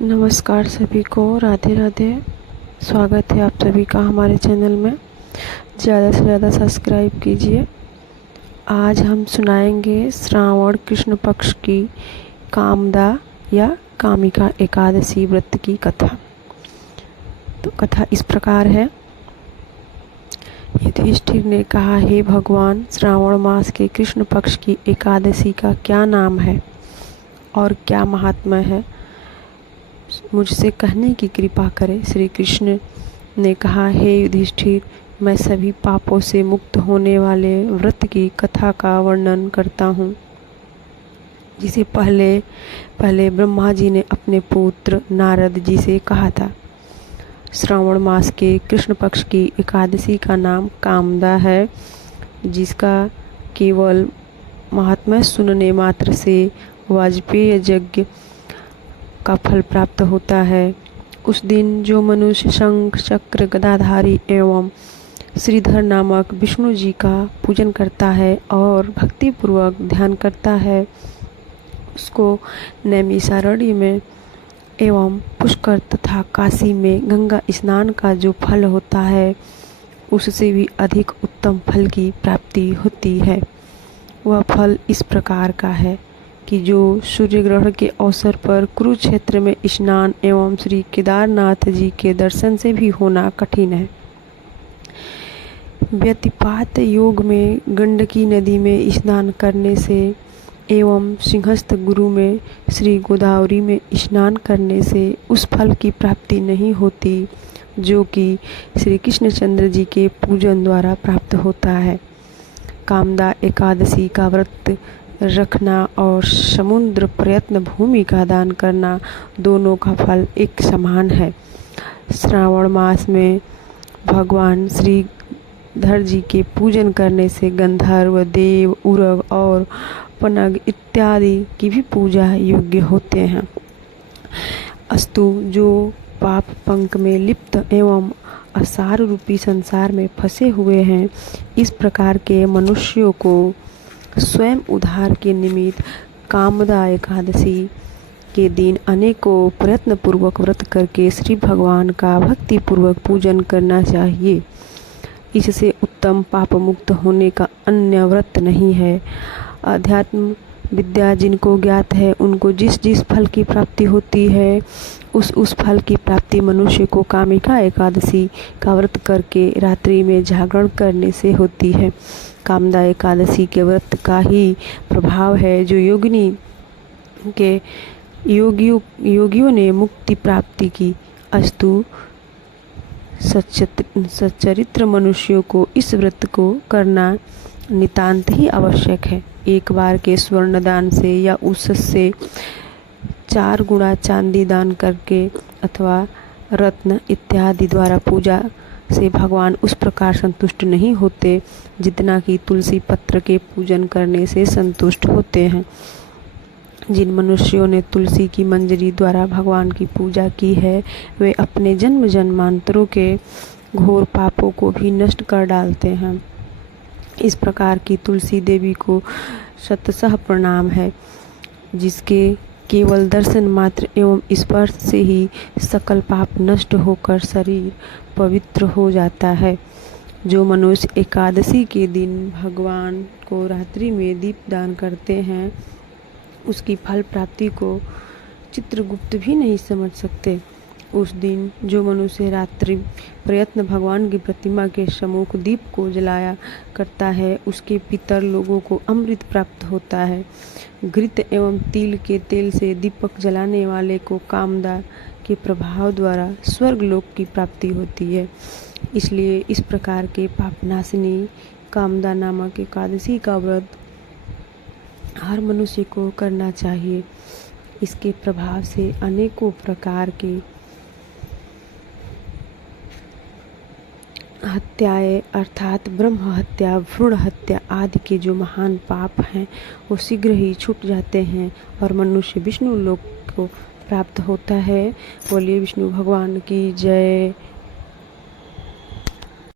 नमस्कार सभी को, राधे राधे। स्वागत है आप सभी का हमारे चैनल में। ज़्यादा से ज़्यादा सब्सक्राइब कीजिए। आज हम सुनाएंगे श्रावण कृष्ण पक्ष की कामदा या कामिका एकादशी व्रत की कथा। तो कथा इस प्रकार है। युधिष्ठिर ने कहा, हे भगवान, श्रावण मास के कृष्ण पक्ष की एकादशी का क्या नाम है और क्या महात्म्य है, मुझसे कहने की कृपा करें। श्री कृष्ण ने कहा, हे युधिष्ठिर, मैं सभी पापों से मुक्त होने वाले व्रत की कथा का वर्णन करता हूँ, जिसे पहले ब्रह्मा जी ने अपने पुत्र नारद जी से कहा था। श्रावण मास के कृष्ण पक्ष की एकादशी का नाम कामदा है, जिसका केवल महात्म्य सुनने मात्र से वाजपेय यज्ञ का फल प्राप्त होता है। उस दिन जो मनुष्य शंख चक्र गदाधारी एवं श्रीधर नामक विष्णु जी का पूजन करता है और भक्तिपूर्वक ध्यान करता है, उसको नैमिषारण्य में एवं पुष्कर तथा काशी में गंगा स्नान का जो फल होता है, उससे भी अधिक उत्तम फल की प्राप्ति होती है। वह फल इस प्रकार का है कि जो सूर्य ग्रहण के अवसर पर कुरुक्षेत्र में स्नान एवं श्री केदारनाथ जी के दर्शन से भी होना कठिन है। व्यतिपात योग में गंडकी नदी में स्नान करने से एवं सिंहस्थ गुरु में श्री गोदावरी में स्नान करने से उस फल की प्राप्ति नहीं होती जो कि श्री कृष्णचंद्र जी के पूजन द्वारा प्राप्त होता है। कामदा एकादशी का व्रत रखना और समुद्र प्रयत्न भूमि का दान करना, दोनों का फल एक समान है। श्रावण मास में भगवान श्रीधर जी के पूजन करने से गंधर्व, देव, उरग और पनग इत्यादि की भी पूजा योग्य होते हैं। अस्तु, जो पाप पंक में लिप्त एवं असार रूपी संसार में फंसे हुए हैं, इस प्रकार के मनुष्यों को स्वयं उद्धार के निमित्त कामदा एकादशी के दिन अनेकों प्रयत्न पूर्वक व्रत करके श्री भगवान का भक्ति पूर्वक पूजन करना चाहिए। इससे उत्तम पाप मुक्त होने का अन्य व्रत नहीं है। अध्यात्म विद्या जिनको ज्ञात है, उनको जिस जिस फल की प्राप्ति होती है, उस फल की प्राप्ति मनुष्य को कामिका एकादशी का व्रत करके रात्रि में जागरण करने से होती है। कामदा एकादशी के व्रत का ही प्रभाव है जो योगियों ने मुक्ति प्राप्ति की। अस्तु, सच्चरित्र मनुष्यों को इस व्रत को करना नितांत ही आवश्यक है। एक बार के स्वर्ण दान से या उससे 4 गुना चांदी दान करके अथवा रत्न इत्यादि द्वारा पूजा से भगवान उस प्रकार संतुष्ट नहीं होते जितना कि तुलसी पत्र के पूजन करने से संतुष्ट होते हैं। जिन मनुष्यों ने तुलसी की मंजरी द्वारा भगवान की पूजा की है, वे अपने जन्म जन्मांतरों के घोर पापों को भी नष्ट कर डालते हैं। इस प्रकार की तुलसी देवी को शतशः प्रणाम है, जिसके केवल दर्शन मात्र एवं स्पर्श से ही सकल पाप नष्ट होकर शरीर पवित्र हो जाता है। जो मनुष्य एकादशी के दिन भगवान को रात्रि में दीप दान करते हैं, उसकी फल प्राप्ति को चित्रगुप्त भी नहीं समझ सकते। उस दिन जो मनुष्य रात्रि प्रयत्न भगवान की प्रतिमा के सम्मुख दीप को जलाया करता है, उसके पितर लोगों को अमृत प्राप्त होता है। घृत एवं तिल के तेल से दीपक जलाने वाले को कामदा के प्रभाव द्वारा स्वर्ग लोक की प्राप्ति होती है। इसलिए इस प्रकार के पापनाशिनी कामदा नामक एकादशी का व्रत हर मनुष्य को करना चाहिए। इसके प्रभाव से अनेकों प्रकार के हत्याएं अर्थात ब्रह्म हत्या, भ्रूण हत्या आदि के जो महान पाप हैं, वो शीघ्र ही छूट जाते हैं और मनुष्य विष्णु लोक को प्राप्त होता है। बोलिए विष्णु भगवान की जय।